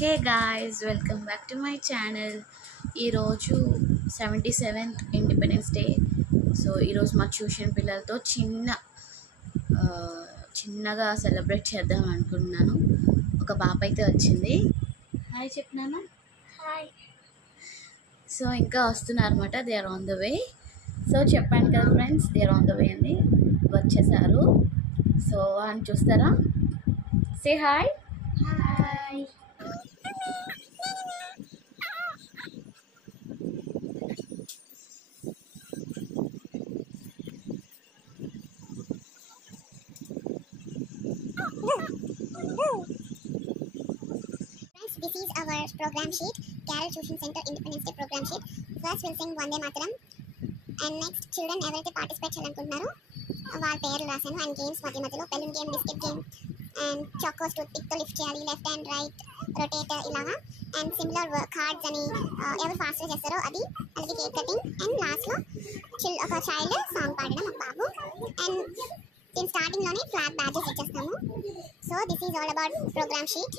Hey guys, welcome back to my channel. ఈరోజు 77th independence day. So ఈరోజు మా tuition పిల్లలతో చిన్నగా సెలబ్రేట్ చేద్దాం అనుకుంటున్నాను. ఒక పాప అయితే వచ్చింది. హాయ్ చెప్పినాను. హాయ్. సో ఇంకా వస్తున్నారు అనమాట. They are on the way. So చెప్పాను కదా friends, they are on the way అని వచ్చేసారు. సో అని చూస్తారా? Say hi. Hi. This is our program sheet, Carol Tuition Center Independence Day program sheet. First we'll sing Vande Mataram, and next children ఎవరైతే participate చేయాలనుకుంటున్నారో వాళ్ళ పేర్లు రాశాను. And games మధ్యలో balloon game, biscuit game, and chocos tooth పిక్తో lift చేయాలి, left and right rotate ఇలాగా. And similar cards అని ఎవరు ఫాస్ట్గా చేస్తారో అది, అలాగే కేక్ కటింగ్, అండ్ లాస్ట్లో ఒక చైల్డ్ సాంగ్ పాడడం, ఒక బాబు. అండ్ దీని స్టార్టింగ్లోనే ఫ్లాగ్ బ్యాచెస్ ఇచ్చేస్తాము. So this is all about programme sheet.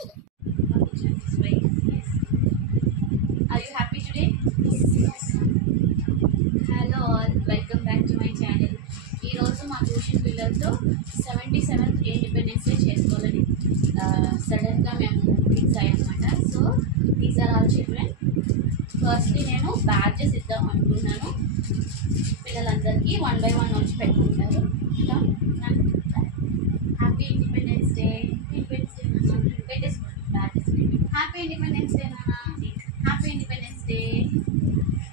Are you happy today? Hello all, welcome back to my channel. ఈ రోజు మా ట్యూషన్ పిల్లలతో 77th ఇండిపెండెన్స్ డే చేసుకోవాలని సడన్గా మేము ఫిక్స్ అయ్యామన్నమాట. So these are all children. Firstly నేను బ్యాడ్జెస్ ఇద్దాం అనుకున్నాను. పిల్లలందరికీ 1 by 1 వచ్చి పెట్టుకుంటారు. Happy independence day. పెట్టేసుకోండి బ్యాడ్జెస్. హ్యాపీ ఇండిపెండెన్స్ డే నాన్న. Happy independence day.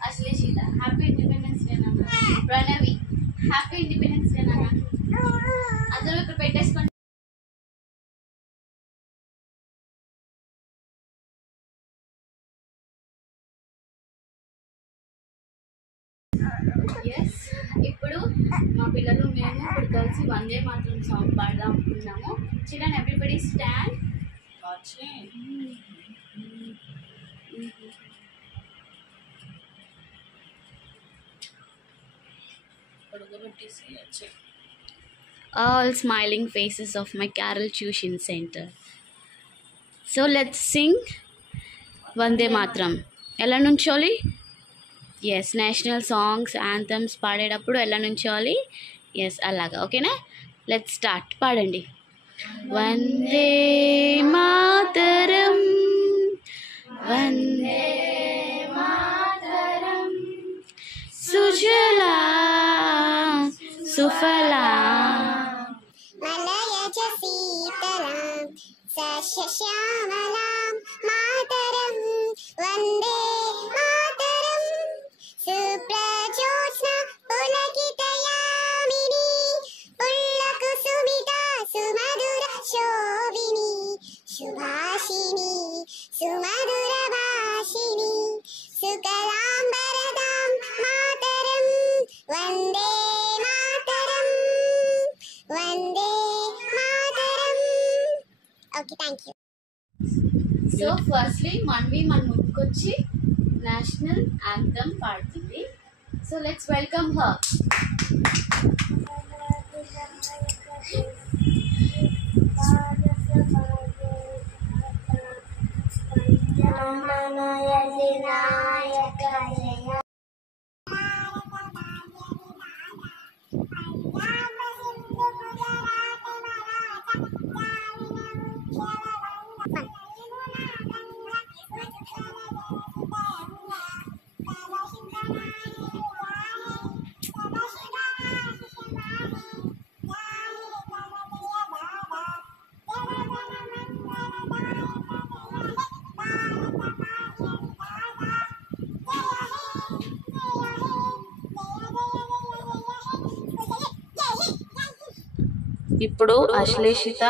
Ashleshita happy independence day నాన్న. ప్రణవి హ్యాపీ ఇండిపెండెన్స్ డే నాన్న. అందరూ ఇక్కడ పెట్టేసుకోండి. ఎస్, ఇప్పుడు మా పిల్లలు మేము ఇప్పుడు కలిసి వందే మాత్రం సాంగ్ పాడదాం అనుకున్నాము. Children everybody stand. All smiling faces of my Carol Tuition Center. So let's sing Vande Matram. ఎలా నుంచోలి? ఎస్, నేషనల్ సాంగ్స్ యాంథమ్స్ పాడేటప్పుడు ఎలా నుంచోలి? ఎస్, అలాగా. ఓకేనా? Let's start. పాడండి. వందే మాతరం, వందే మాతరం, సుజలాం సుఫలాం మలయజ శీతలాం సస్యశ్యామలాం మాతరం వందే మాతరం సుప్రజోత్స్న పులకితయామిని పుల్లకుసుమిత సుమధుర శోభిని సుభాషిణి సుమధుర భాషిణి సుకలాంబరదాం మాతరం వందే మాతరం వందే మాతరం. Okay, thank you. So firstly Manvi మన ముందుకొచ్చి నేషనల్ యాంథమ్ పాడుతుంది. So let's welcome her. ఇప్పుడు అశ్లేషిత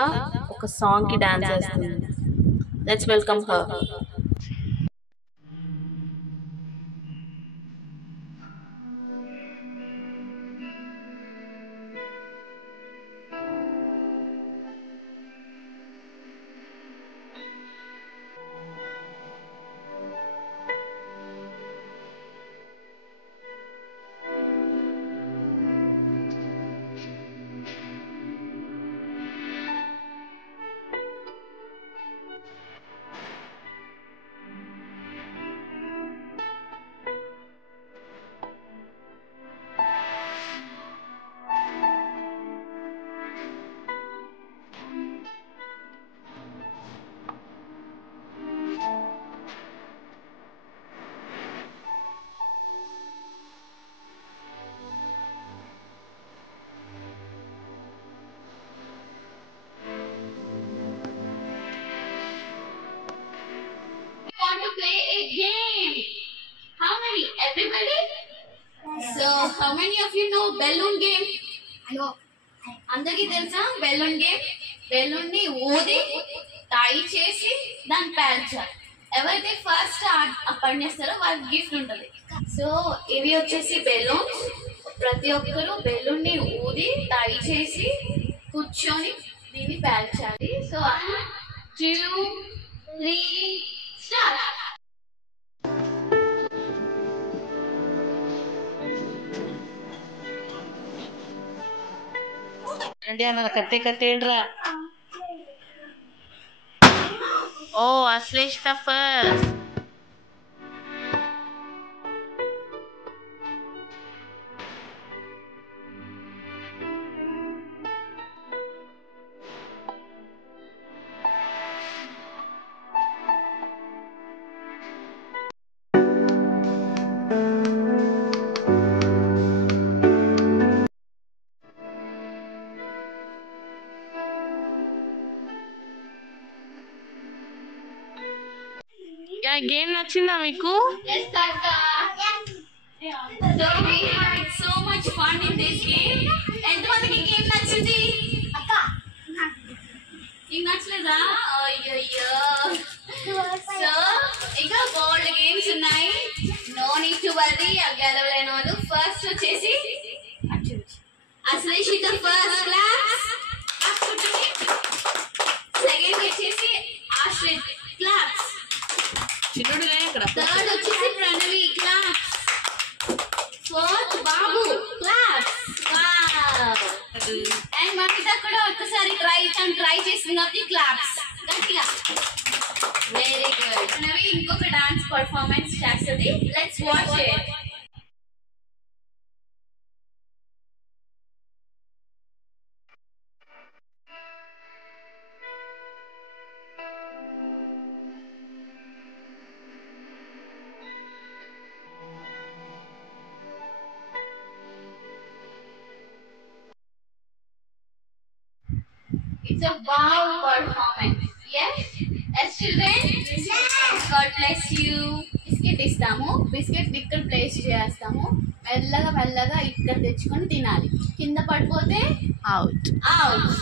ఒక సాంగ్ కి డాన్స్ చేస్తుంది. Let's welcome her. want to play a game. How many? Everybody? So, how many of you know balloon game? I know. అందరికీ తెలుసా balloon game? Balloon ని ఊది టై చేసి దాన్ని పేల్చాలి. ఎవరైతే ఫస్ట్ పడినేస్తారో వాళ్ళకి గిఫ్ట్ ఉంటుంది. సో ఇవి వచ్చేసి బెలూన్స్. ప్రతి ఒక్కరు బెలూన్ ని ఊది టై చేసి కూర్చొని దీన్ని పేల్చాలి. So 2, 3 start. కట్టేండ్రా. ఓ అశ్లేషిత ఫస్ట్. గేమ్ నచ్చిందా మీకు? Yes, Kaka. So we had so much fun in this game. ఎంతమందికి గేమ్ నచ్చింది? అక్క నీకు నచ్చలేదా? అయ్యయ్యో. సో ఇంకా బోర్డ్ గేమ్స్ ఉన్నాయి. No need to worry. గెలవలేని వాళ్ళు ఫస్ట్ వచ్చేసి అశ్లేషిత ఫస్ట్ క్లాస్. సెకండ్ వచ్చేసి ఆశ్రిత్ క్లాస్. థర్డ్ వచ్చేసి Pranavi class. Fourth Babu class. And Mamitha కూడా ఒక్కసారి ట్రై చేస్తుంది కాబట్టి క్లాస్ గట్టిగా. Very good. ప్రణవి ఇంకొక డాన్స్ పర్ఫార్మెన్స్ చేస్తుంది. Let's watch it. It's a wow performance. Yes? As children? Yes. God bless you. Biscuit ఇస్తాము. బిస్కెట్ ఇక్కడ ప్లేస్ చేస్తాము. మెల్లగా మెల్లగా ఇక్కడ తెచ్చుకొని తినాలి. కింద పడిపోతే అవుట్. అవుట్.